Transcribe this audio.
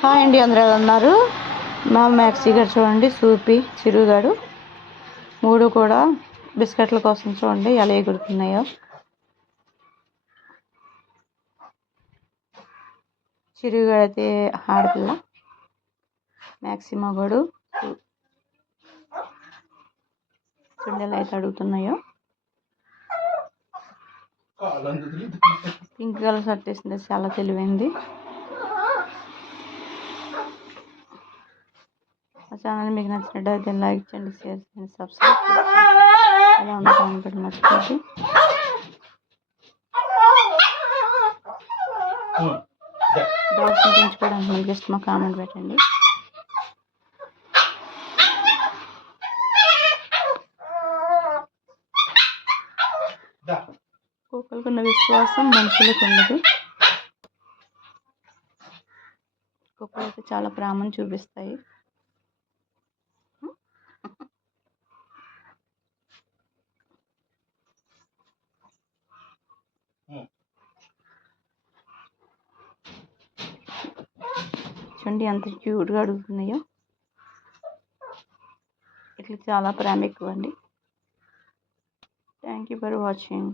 Hi అండి, అందరూ ఎలా ఉన్నారు? మా మ్యాక్సీ గారు చూడండి, సూపి చిరుగాడు 3 కూడా బిస్కెట్ల కోసం చూడండి ఎలా ఎగురుతున్నాయో. చిరుగాడు అయితే ఆడపిల్ల, మ్యాక్సీ మగడు. చూడండి ఎలా అయితే అడుగుతున్నాయో. పింక్ కలర్ షర్ట్ వేసింది, చాలా తెలివైంది. మా ఛానల్ మీకు నచ్చినట్టయితే లైక్ చేయండి, షేర్ చేయండి, సబ్స్క్రైబ్ చేయండి. ఎలా ఉందో కామెంట్ పెట్టి మర్చిపోండి. డాగ్స్ని పెంచుకోవడానికి మీకు ఇష్టమో కామెంట్ పెట్టండి. కుక్కలకున్న విశ్వాసం మనుషులకు ఉండదు. కుక్కలు అయితే చాలా ప్రేమను చూపిస్తాయి. చూడండి ఎంత క్యూట్గా అడుగుతున్నాయో. ఇట్లా చాలా ప్రేమ ఎక్కువ అండి. Thank you for watching.